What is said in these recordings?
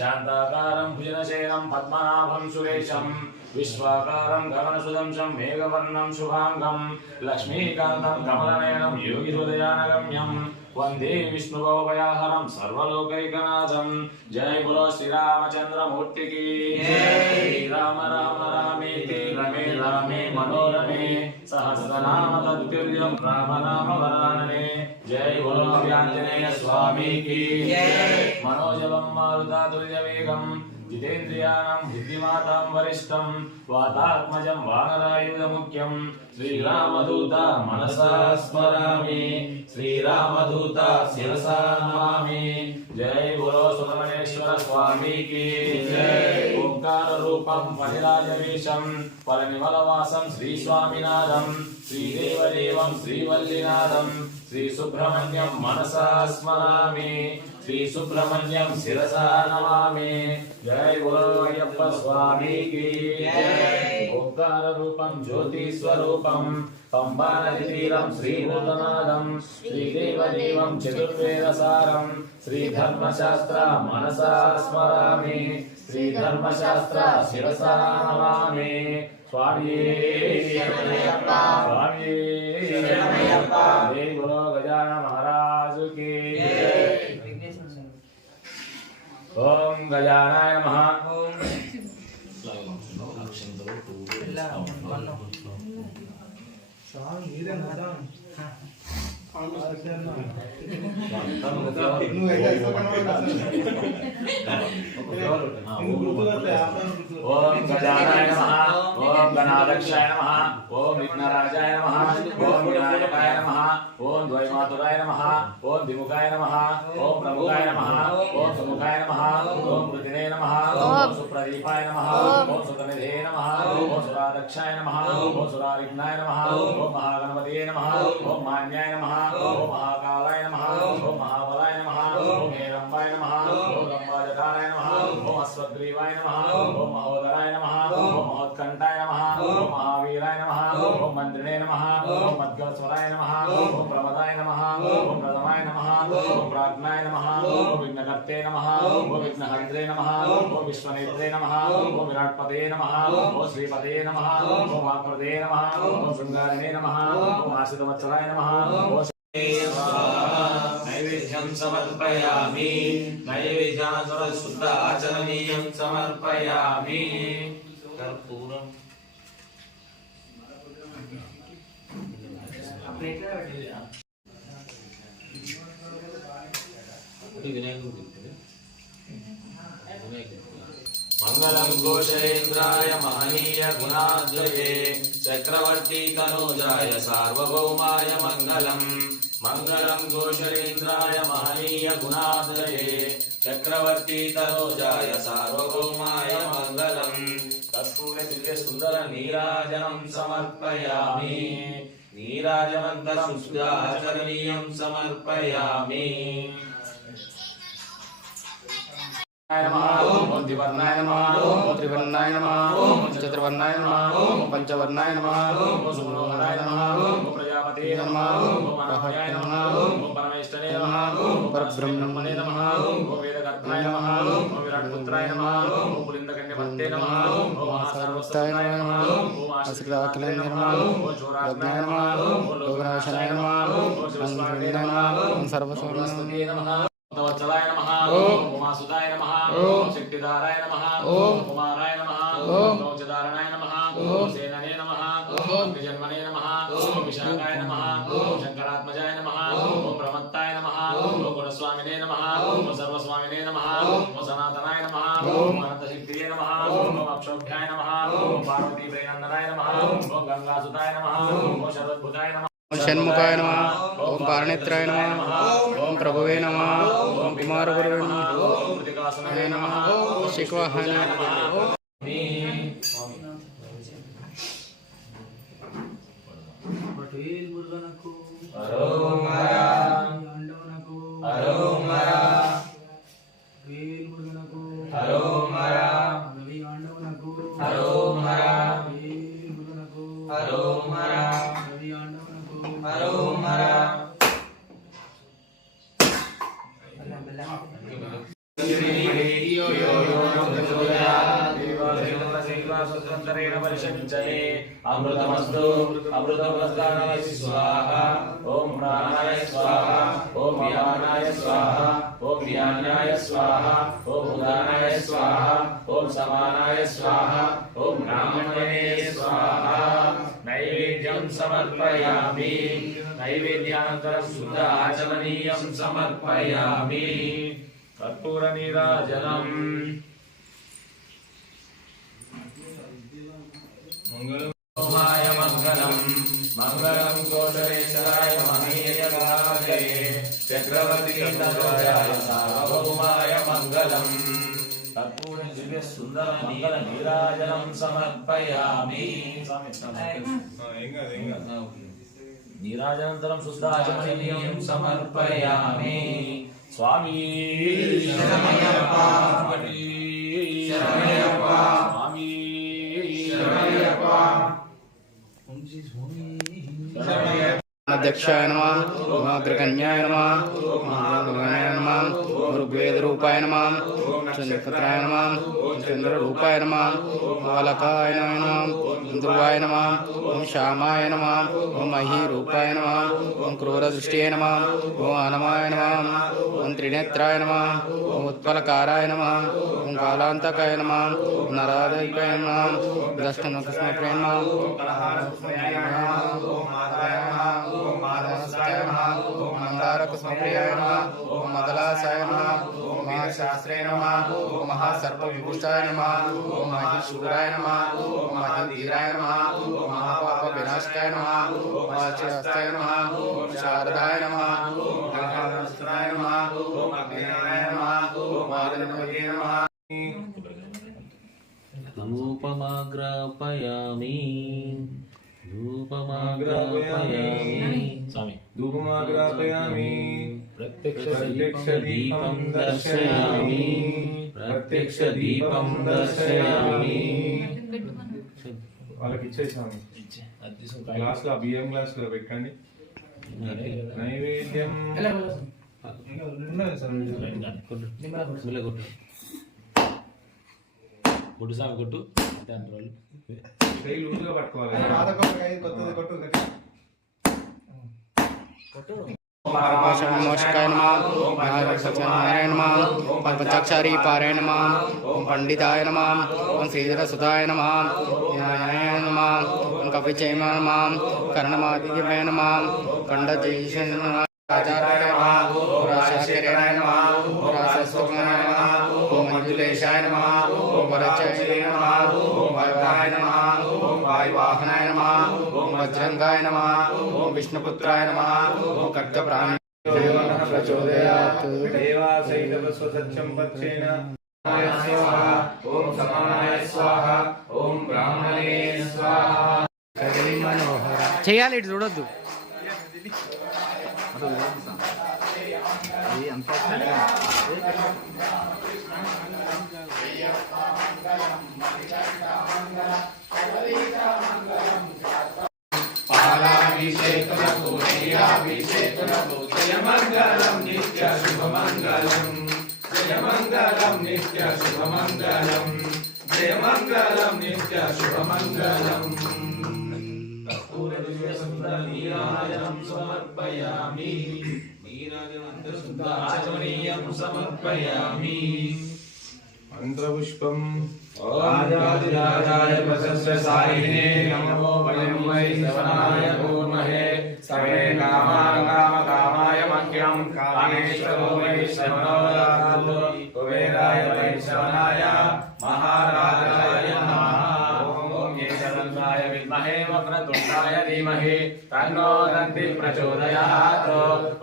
शांताकारं भुजनशयनं पद्मनाभं सुरेशं विश्वाकारं गगनसुदंशं मेघवर्णं शुभांगं लक्ष्मीकान्तं कमलनयनं योगिहृदयानगम्यं वंदे विष्णुभवभयहरं सर्वलोकैकनाथं। जय बोलो श्री रामचंद्रमूर्ति की जय। राम राम रामेति रमे रामे मनोरमे सहस्रनाम तत्तुल्यं राम नाम वरानने। जय बोलो आंजनेय स्वामी की जय। मनोजवं मारुतातुल्यवेगं जितेन्द्रियाणां बुद्धिमातां वरिष्ठं वातात्मजं वानरायुधमुख्यं श्रीरामदूता मनसा स्मरामि श्रीरामदूता शिरसा नमामि। जय बोलो सुब्रह्मण्येश्वर स्वामी की जय। ओंकार रूपं फलिराजवेशं फलनिमलवासं श्री स्वामिनाथं श्रीदेवदेवं श्रीवल्लीनाथं श्री सुब्रह्मण्यं मनसा स्मरामि श्री सुब्रह्मण्यं शिरसा नमामि। जय बोलो अय्यप्पा स्वामी की जय। ओंकार रूपं ज्योति स्वरूपं पंबा नदी तीरं श्रीभूतनाथं श्रीदेवदेवं चतुर्वेदसारं श्रीधर्मशास्त्र मनसा स्मरामि श्रीधर्मशास्त्र शिरसा नमामि। स्वामी शरणमय्यप्पा स्वामी शरणमय्यप्पा। जय बोलो गजानन महाराज की जय। ओम गजानाय नमः। ओम गजानाय नमः। ओम गणाध्यक्षाय नमः। ओम विघ्नराजाय नमः। ओम विनायकाय नमः। ओम द्वैमातुराय नमः। ओम द्विमुखाय नमः। ओम प्रमुखाय नमः। ओम सुमुखाय नमः। ओम कृतिने नमः। ओम सुप्रदीपाय नमः। ओम सुतनिधे नमः। ओम सुराध्यक्षाय नमः। ओम सुरारिघ्नाय नमः। ओम महागणपतये नमः। ओम मान्याय नमः। ओम महाकालाय नमः। ओम महाबलाय नमः। ओम हेरंबाय नमः। ओम रंबाजटाय नमः। ओम अश्वग्रीवाय नमः। ओम महोदराय नमः। ओम महोत्कंठाय नमः। ओम महावीराय नमः। ओम मंत्रिणे नमः। ओम मद्गस्वराय नमः। ओम प्रमदाय नमः। ओम प्रथमाय नमः। ओम प्राज्ञाय नमः। ओम विघ्नकर्ते नमः। ओम विघ्नहर्त्रे नमः। ओम विश्वनेत्रे नमः। ओम विराट्पते नमः। ओम श्रीपते नमः। ओम वाक्प्रदे नमः। ओम शृंगारिणे नमः। ओम आश्रितवत्सलाय नमः। नैवेद्यं समर्पयामि नैवेद्यान् शुद्ध आचरणीयं समर्पयामि। कर्पूरं मंगलम घोषेन्द्राय महनीय गुणाद्वये चक्रवर्ती तनूजाय सार्वभौमाय मंगलम। मंगलम घोषेन्द्राय महनीय गुणाद्वये चक्रवर्ती तनूजाय सार्वभौमाय मंगलम। कर्पूर दिव्य सुंदर नीराजनं समर्पयामि नीराजमन्त शुद्ध आचरणीयं समर्पयामि। ओम द्विवर्णाय नमः। ओम त्रिवर्णाय नमः। ओम चतुर्वर्णाय नमः। ओम पंचवर्णाय नमः। ओम सुमनोहराय नमः। ओम प्रजापते नमः। ओम अनायाय नमः। ओम परमेष्ठने नमः। ओम परब्रह्मणे नमः। ओम वेदगर्भाय नमः। ओम विराट्पुत्राय नमः। ओम पुलिन्दकन्यपते नमः। ओम महासर्वस्ताय नमः। ओम आश्रिताखिलाय नमः। ओम चोराग्नाय नमः। ओम लोकनाशाय नमः। ओम शिवस्वामिने नमः। ओम सर्वस्वरूपाय नमः। वत्सलाय नमः। ओम उमासुताय नमः। ओम शक्तिधाराय नमः। ओम कुमाराय नमः। ओम कवचधारणाय नमः। ओम सेनने नमः। ओम निजन्मने नमः। ओम विशाखाय नमः। ओम शंकरात्मजाय नमः। ओम प्रमत्ताय नमः। ओम गुणस्वामिने नमः। ओम सर्वस्वामिने नमः। ओम सनातनाय नमः। ओम अनन्तशक्तिये नमः। ओम अक्षोभ्याय नमः। ओम पार्वती प्रियनंदनाय नमः। ओम गंगासुताय नमः। ओम शरद्भुताय नमः। षण्मुखाय नमः। ओम पारनेत्राय नमः। ओम प्रभुवे नमः। ओम कुमारगुरुवे नमः। ओम कृतिकासनाय नमः। ओम शिखवाहनाय नमः। पटेल मुर्गनकु अरोमरा अरोमरा वेल मुर्गनकु अरोमरा रवि आंडवनकु अरोमरा वेल मुर्गनकु अरोमरा रवि आंडवनकु अरोमरा। यो अमृतमस्तु अमृतमस्तानाय स्वाहा ओम प्राणाय स्वाहा ओम व्यानाय स्वाहा ओम व्यान्याय स्वाहा ओम उदानाय स्वाहा ओम समानाय स्वाहा ओम ब्राह्मणे स्वाहा नैवेद्यं समर्पयामि नैवेद्यानन्तरं शुद्ध आचमनीयं समर्पयामि कर्पूर नीराजनम् ओमाय मंगलम मंगलम कोटरेश्वराय महेयगाय चक्रवर्ती तनोजाय सार्वभौमाय मंगलम कर्पूर दिव्य सुंदर मंगल नीराजनम समर्पयामि नीराजनंतरं शुद्धाचमनीयं समर्पयामि स्वामी शरणमयप्पा शरणमयप्पा स्वामी अध्यक्षाय नमः अग्रकन्याय नमः महागणाय नमः ऋग्वेदरूपाय नमः चंद्रपत्राय नमः चंद्ररूपाय नमः बालकाय नमः ध्रुवाय नमः ओम श्यामाय नमः ओम महीरूपाय नमः ओम क्रूरदृष्टिये नमः ओम अनमाय नमः ओम त्रिनेत्राय नमः ओम उत्पलकाराय नमः ओम कालांतकाय नमः ओम नराधिपाय नमः दष्टनकस्मप्रिय नमः ओम कलहारस्मयाय नमः ओम माधवाय नमः ओम माधवस्ताय नमः ओम मंदारकुस्मप्रियाय नमः ओम मदलासाय नमः ओम महाशास्त्रे नमः ओम महासर्पविभूषाय नमः ओम महिषूराय नमः ओम महाधीराय नमः ओम महापाप विनाशकाय नमः ओम महाचिरस्ताय नमः ओम शारदाय नमः ओम गंगाधराय नमः ओम अग्निनाय नमः ओम आदिनाय नमः धूपमाग्रापयामि धूपमाग्रापयामि स्वामी धूपमाग्रापयामि प्रत्यक्षदीपं दर्शयामि प्रत्यक्षदीपं दर्शयामि వాళ్ళకి ఇచ్చేసాము గ్లాస్ లో బియ్యం గ్లాస్ లో పెట్టండి నైవేద్యం కొట్టు సామి కొట్టు కై లూజుగా పట్టుకోవాలి मोक्षकाय नमः सत्यनारायण नमः ओम पंचाक्षरी पारायण नमः ओम पंडिताय नमः ओम श्रीधरसुताय नमः नारायणाय नमः ओम कपिचैमाय नमः कर्णमादिव्याय नमः खंडजयीशाय नमः आचार्याय नमः ओम राशाकराय नमः ओम रासस्तुमाय नमः ओम मंजुलेशाय नमः ओम वरचाय नमः ओम वायुवाय नमः ओम वायुवाहनाय नमः ओम वज्रंगाय नमः ओम विष्णुपुत्राय नमः ओम खड्गप्राण प्रचोदयात् देवासैतवस्वसत्यं पक्षेण स्वाहा ओम समानाय स्वाहा ओम ब्राह्मणे स्वाहा मनोहर చేయాలి ఇటు చూడొద్దు పాలాభిషేకముకు అభిషేకముకు జయమంగళం నిత్య శుభమంగళం జయమంగళం నిత్య శుభమంగళం జయమంగళం నిత్య శుభమంగళం కర్పూర దివ్య సుందర నీరాజనం సమర్పయామి నీరాజనంత శుద్ధ ఆచమనీయం సమర్పయామి మంత్రపుష్పం राजाधिराजाय प्रशस्य सायिने नमो वयं वै श्रवणाय कुर्महे सर्वे कामाय मह्यं कामेश्वरो वै श्रवणो ददातु कुबेराय वै श्रवणाय महाराजाय नमः ॐ केशवन्ताय विद्महे वक्रतुण्डाय धीमहि तन्नो दन्ति प्रचोदयात्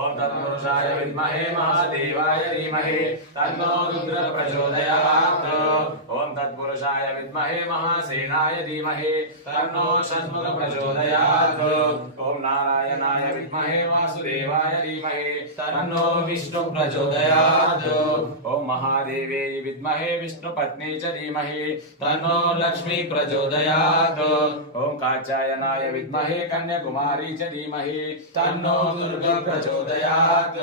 ॐ तत्पुरुषाय विद्महे महादेवाय धीमहि तन्नो रुद्र प्रचोदयात् ॐ तत्पुरुषाय विद्महे महासेनाय धीमहि तन्नो षण्मुख प्रचोदयात् ॐ नारायणाय विद्महे वासुदेवाय धीमहि तन्नो विष्णु प्रचोदयात् ॐ महादेवे विद्महे विष्णुपत्नी च धीमहि तन्नो लक्ष्मी प्रचोदयात् ॐ कात्यायनाय विद्महे कन्याकुमारी च धीमहि तन्नो दुर्गा प्रचोदयात्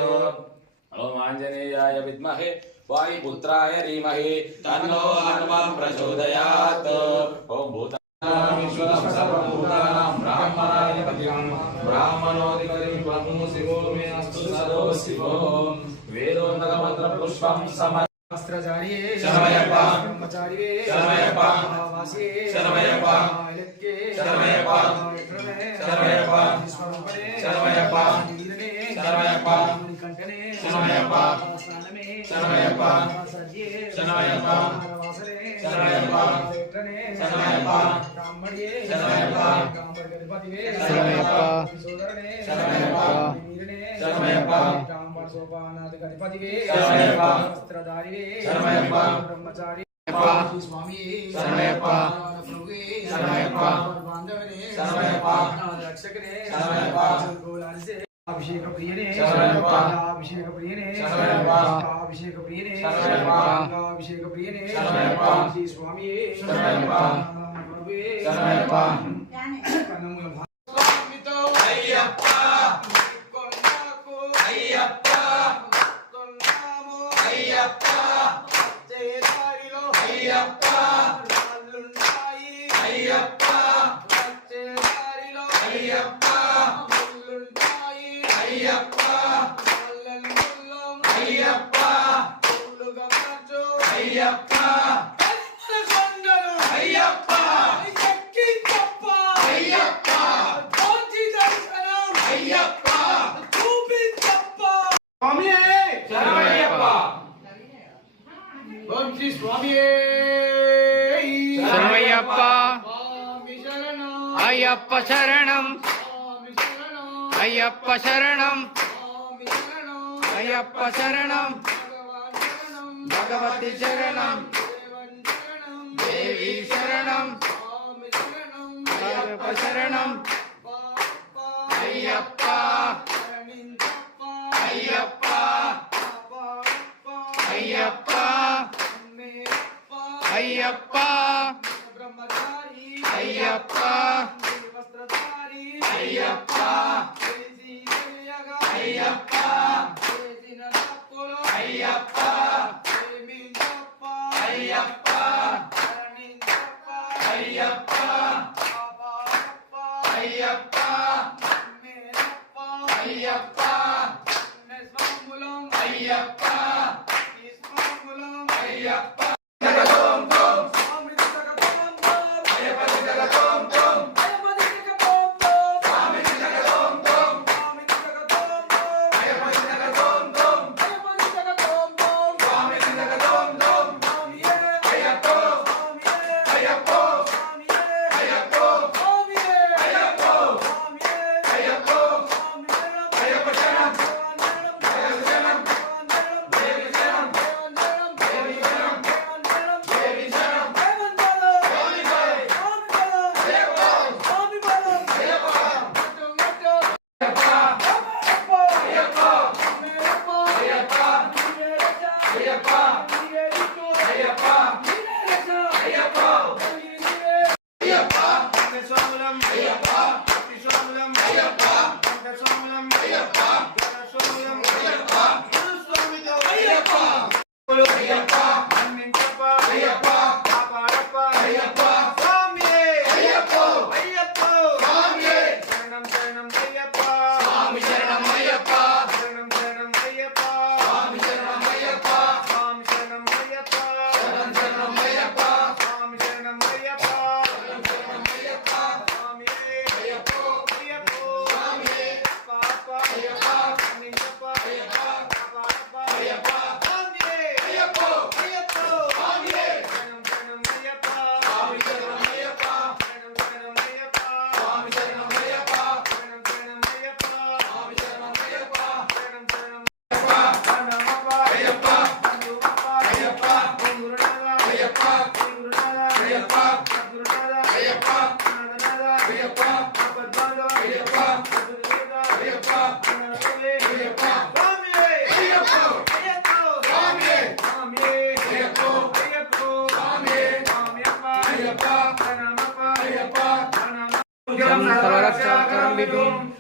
ॐ आञ्जनेयाय विद्महे वायुपुत्राय धीमहि तन्नो हनुमान् प्रचोदयात् ॐ भूत ब्राह्मणोऽधिपतिं प्रभुं शिवो मे अस्तु सदो शिवो वेदोक्तमन्त्रपुष्पं वस्त्रचार्ये शरमयप्प ब्रह्मचार्ये शरमयप्प वास्ये शरमयप्प इलक्के शरमयप्प शरमयप्प विश्वरूपणे शरमयप्प वीरने शरमयप्प मणिकण्ठने शरमयप्प स्नानमे शरमयप्प सज्ये शरमयप्प वासरे शरमयप्प वेट्टने शरमयप्प ब्राह्मण्ये शरमयप्प काम्बरगणपतिवे शरमयप्प सोदरणे शरमयप्प वीरने शरमयप्प ब्राह्मण सोपानाथ गणपतिवे शरमयप्प वस्त्रधारिवे शरमयप्प ब्रह्मचारी स्वामी शरमयप्प प्रभुवे शरमयप्प बांधवने शरमयप्प रक्षकने शरमयप्प गोलारिसे अभिषेक प्रियने शरमयप्प अभिषेक प्रियने शरमयप्प अभिषेक प्रियने शरमयप्प अभिषेक प्रियने शरमयप्प श्री स्वामी शरमयप्प प्रभुवे शरमयप्प कन्नमुल स्वामितो अय्यप्प कोन्नाको अय्यप्प कोन्नामो अय्यप्प చేదారిలో అయ్యప్ప రాళ్ళుంటాయి అయ్యప్ప చేదారిలో అయ్యప్ప ముళ్ళుంటాయి అయ్యప్ప రాళ్ళను ముళ్ళం అయ్యప్ప ముళ్ళుగా మార్చు అయ్యప్ప కొండను అయ్యప్ప ఎక్కి తప్ప అయ్యప్ప కోటి దర్శనం అయ్యప్ప చూపి తప్ప స్వామి శరణమయ్యప్ప ఓం శ్రీ స్వామి శరణమయ్యప్ప స్వామి శరణం అయ్యప్ప శరణం స్వామి శరణం అయ్యప్ప శరణం స్వామి శరణం అయ్యప్ప శరణం భగవాన్ శరణం భగవతి శరణం దేవన్ శరణం దేవి శరణం స్వామి శరణం అయ్యప్ప శరణం పాప అయ్యప్ప శరణించప్ప అయ్యప్ప పాప అయ్యప్ప అమ్మేప్ప అయ్యప్ప బ్రహ్మచారి అయ్యప్ప వస్త్రధారి అయ్యప్ప చేసి చేయగా అయ్యప్ప చేసిన తప్పులు అయ్యప్ప ప్రేమించప్ప అయ్యప్ప శరణించప్ప అయ్యప్ప పాప అయ్యప్ప అమ్మేప్ప అయ్యప్ప స్వాములం అయ్యప్ప ఈ స్వాములం అయ్యప్ప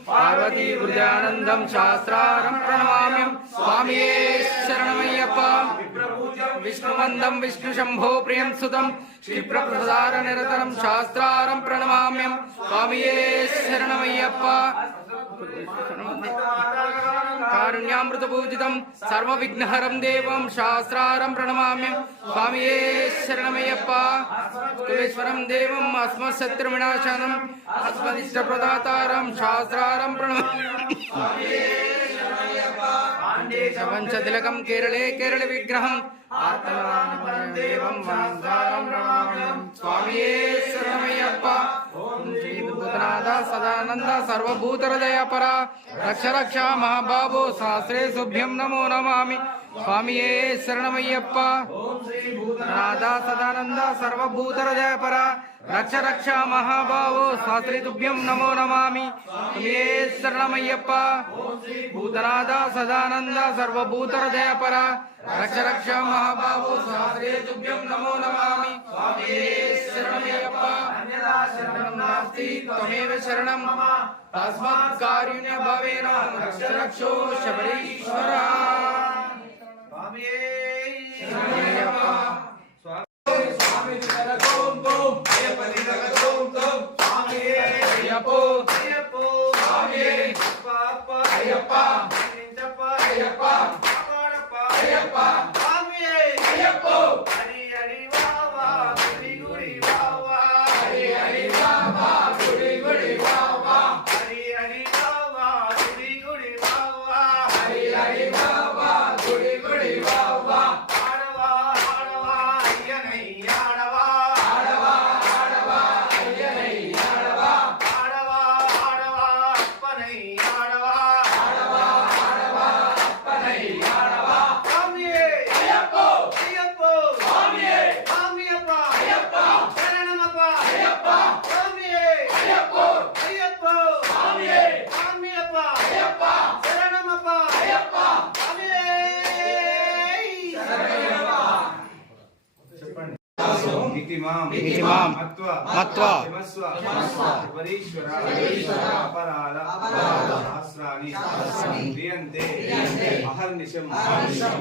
पार्वती वृजानंदम शास्त्रारं प्रणमाम्यं स्वामी शरणमय्यप्प విష్ణువందం విష్ణుశంభో ప్రియం సుతం క్షిప్రప్రసార నిరతరం శాస్త్రారం ప్రణమామ్యం స్వామియే శరణమయ్యప్ప కారుణ్యామృత పూజితం సర్వ విఘ్నహరం దేవం శాస్త్రారం ప్రణమామ్యం స్వామియే శరణమయ్యప్ప కులేశ్వరం దేవం అస్మశత్రు వినాశనం అస్మదిష్ట ప్రదాతారం శాస్త్రారం ప్రణమామ్యం పంచతిలకం కేరళే కేరళ విగ్రహం దేవం స్వామియే శరణమయ్యప్ప ఓం శ్రీ భూతనాథ సదానంద సర్వభూతహృదయపర రక్ష రక్ష మహాబాబో శాస్త్రే శుభ్యం నమో నమామి స్వామియే శరణమయ్యప్ప ఓం శ్రీ భూతనాథ సదానంద సర్వభూతహృదయపర రక్ష రక్ష మహాబావో శాస్త్రే తుభ్యం నమో నమామి స్వామియే శరణమయ్యప్ప ఓం శ్రీ భూతనాథ సదానంద సర్వభూతహృదయపర రక్ష రక్ష మహాబావో శాస్త్రే తుభ్యం నమో నమామి స్వామియే శరణమయ్యప్ప అన్యదా శరణం నాస్తి త్వమేవ శరణం మమ తస్మాత్ కారుణ్య భావేన రక్ష రక్షో శబరీశ్వర స్వామియే శరణమయ్యప్ప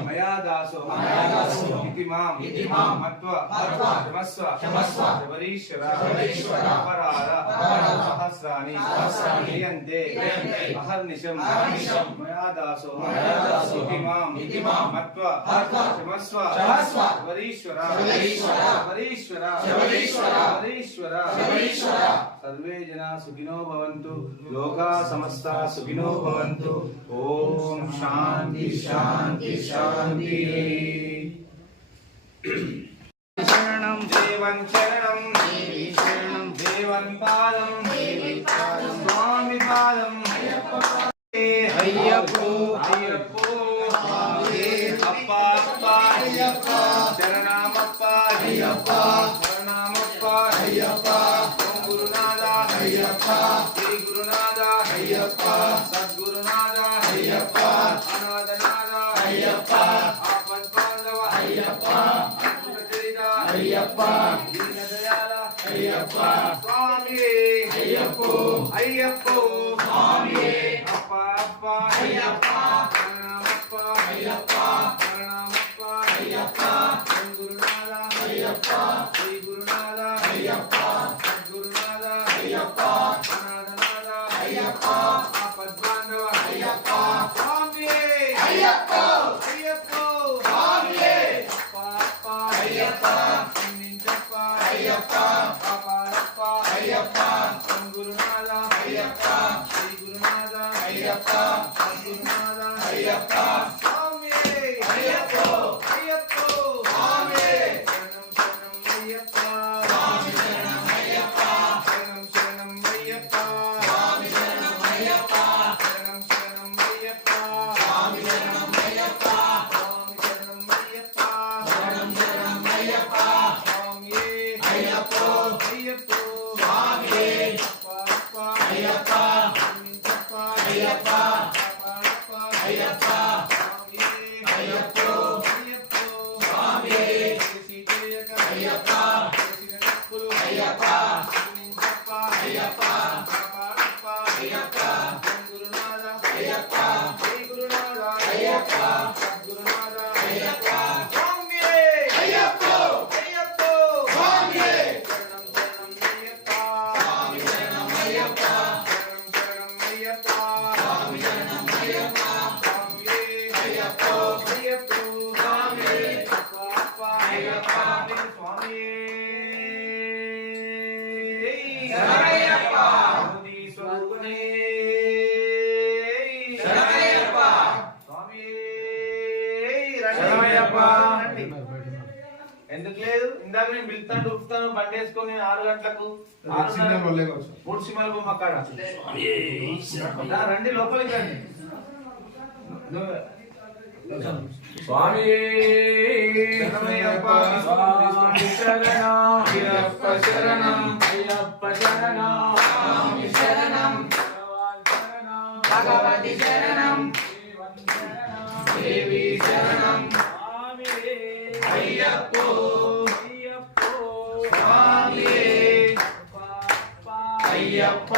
మయా దాసో ఇతి మాం మత్వా క్షమస్వ శబరీశ్వర అపరాధ సహస్రాణి క్రియంతే అహర్నిశం మయా దాసో ఇతి మాం మత్వా క్షమస్వ శబరీశ్వర సర్వే జనా సుఖినో భవంతు లోకా సమస్తా సుఖినో భవంతు ఓం శాంతి శాంతి శాంతి శరణం దేవం శరణం దేవం పాదం స్వామి పాదం అయ్యప్పో అయ్యప్పో అప్ప అప్ప అయ్యప్ప శరణమప్ప అయ్యప్ప శరణమప్ప అయ్యప్ప ఓం గురునాథ అయ్యప్ప శ్రీ గురునాథ అయ్యప్ప సద్గురునాథ అయ్యప్ప అనాథనాథ అయ్యప్ప ఆపద్బాంధవ అయ్యప్ప అద్భుత చరిత అయ్యప్ప దీనదయాళ అయ్యప్ప స్వామి అయ్యప్పో అయ్యప్పో స్వామి అప్ప అప్ప అయ్యప్ప శరణమప్ప అయ్యప్ప శరణమప్ప అయ్యప్ప ఓం గురునాథ అయ్యప్ప శ్రీ గురునాథ అయ్యప్ప సద్గురునాథ అయ్యప్ప అనాథనాథ అయ్యప్ప ఆపద్బాంధవ అయ్యప్ప స్వామి అయ్యప్పో అయ్యప్పో స్వామి అప్ప అప్ప అయ్యప్ప నింజప్ప అయ్యప్ప పాపాలప్ప అయ్యప్ప ఓం గురునాథ అయ్యప్ప శ్రీ గురునాథ అయ్యప్ప సద్గురునాథ అయ్యప్ప స్వామి అయ్యప్పో అయ్యప్పో స్వామి శరణం శరణం అయ్యప్ప స్వామి శరణం అయ్యప్ప శరణం శరణం అయ్యప్ప స్వామి శరణం అయ్యప్ప శరణం శరణం అయ్యప్ప స్వామి శరణం అయ్యప్ప స్వామి శరణం అయ్యప్ప శరణం శరణం అయ్యప్ప స్వామి అయ్యప్పో అయ్యప్పో స్వామి అప్ప అప్ప అయ్యప్ప నింజప్ప అయ్యప్ప పాపాలప్ప అయ్యప్ప స్వామి అయ్యప్పో అయ్యప్పో స్వామి చేసి చేయక అయ్యప్ప చేసిన తప్పులు అయ్యప్ప నింజప్ప అయ్యప్ప పాపాలప్ప అయ్యప్ప ఓం గురునాథ అయ్యప్ప శ్రీ గురునాథ అయ్యప్ప సద్గురునాథ అయ్యప్ప స్వామి ఎందుకు లేదు? ఇందాక నేను పిలుస్తాను ఉరుకుతాను బండి వేసుకొని 6 గంటలకు 3 సినిమాల బొమ్మ కాడ రండి లోపలికి రండి. స్వామి శరణమయ్యప్ప. స్వామి శరణం అయ్యప్ప శరణం. అయ్యప్ప శరణం స్వామి శరణం. భగవతి శరణం దేవి శరణం. అయ్యప్పో స్వామి అయ్యప్ప.